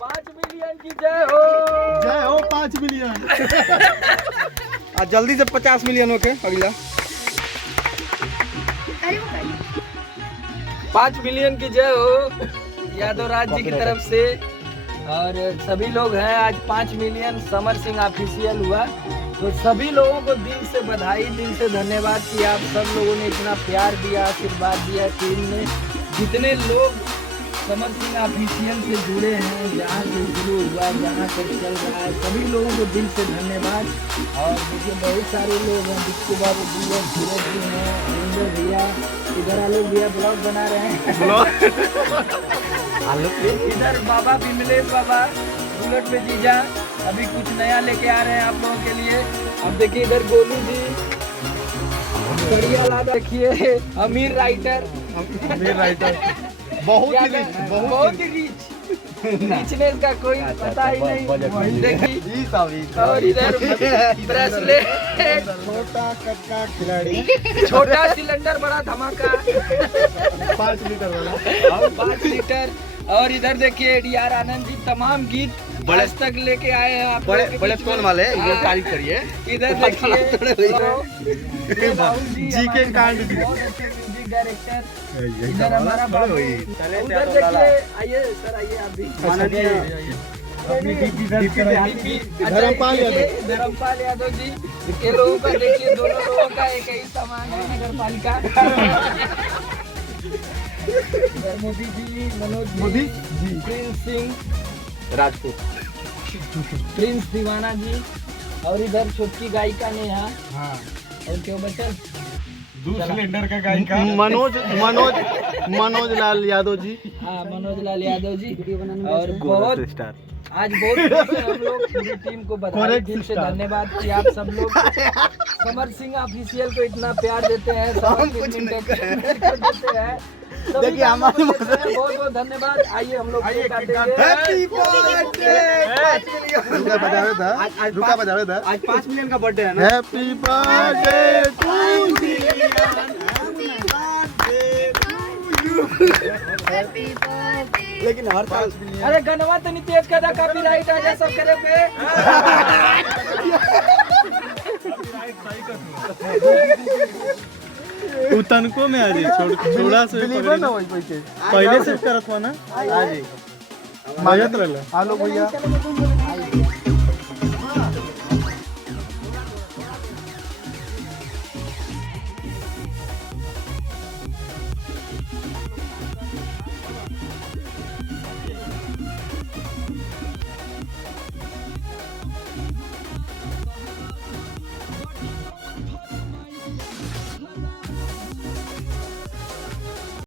5 million की जय हो 5 मिलियन। जल्दी से 50 मिलियन ओके अगला। 5 मिलियन की जय हो यादव राज जी की तरफ से। और सभी लोग हैं, आज 5 मिलियन समर सिंह ऑफिशियल हुआ, तो सभी लोगों को दिल से बधाई, दिल से धन्यवाद कि आप सब लोगों ने इतना प्यार दिया, आशीर्वाद दिया। टीम ने जितने लोग समर सिंह ऑफिशियल से जुड़े हैं, जहाँ से शुरू हुआ, जहाँ से चल रहा है, सभी लोगों को दिल से धन्यवाद। और देखिए बहुत सारे लोग हैं, जिसके बाद सूरज जी हैं, रविंदर भैया, इधर आलोक भैया ब्लॉग बना रहे हैं। इधर बाबा विमलेश बाबा बुलेट पे जीजा अभी कुछ नया लेके आ रहे हैं आप लोगों के लिए। अब देखिए इधर गोलू जी बढ़िया ला, देखिए अमीर राइटर बहुत ही रिच रिचनेस का कोई पता ही नहीं। देखिए और इधर ब्रेसलेट, छोटा कटका खिलाड़ी, छोटा सिलेंडर बड़ा धमाका 5 लीटर वाला। 5 लीटर। और इधर देखिए डीआर आनंद जी तमाम गीत बड़े तक लेके आए हैं आप बड़े टोन वाले, ये तारीफ करिए। इधर देखिए जी के कांड जी म्यूजिक डायरेक्टर, इधर हमारा बाबू, उधर देखिए आइए सर, आइए आप भी। धर्मपाल यादव, धर्मपाल यादव जी, ये लोगों का देखिए, दोनों लोगों का एक ही सामान है, नगर पालिका। मोदी जी, मनोज मोदी जी, प्रिंस सिंह राजपूत, प्रिंस दीवाना जी, और इधर छोटकी गायिका नेहा, हाँ, और क्यों बचल 2 सिलेंडर का गायिका मनोज लाल यादव जी। हाँ, मनोज लाल यादव जी। और बहुत आज बहुत खुश हैं हम लोग, पूरी टीम को बधाई, दिल से धन्यवाद कि आप सब लोग समर सिंह ऑफिशियल को इतना प्यार देते हैं, देते हैं। देखिए हमारे बहुत बहुत धन्यवाद। आइए हम लोग हैप्पी बर्थडे। रुका बजावे था। आज 5 मिलियन का बर्थडे है ना। हैप्पी बर्थडे टू लेकिन हर साल अरे गनवा तो नहीं तेज कर, कॉपीराइट आ जाए सब करे पे। तू तनको में आ जी, छोड़ा से पहले से करत हुआ ना। आज मजा तो रहला। हेलो भैया।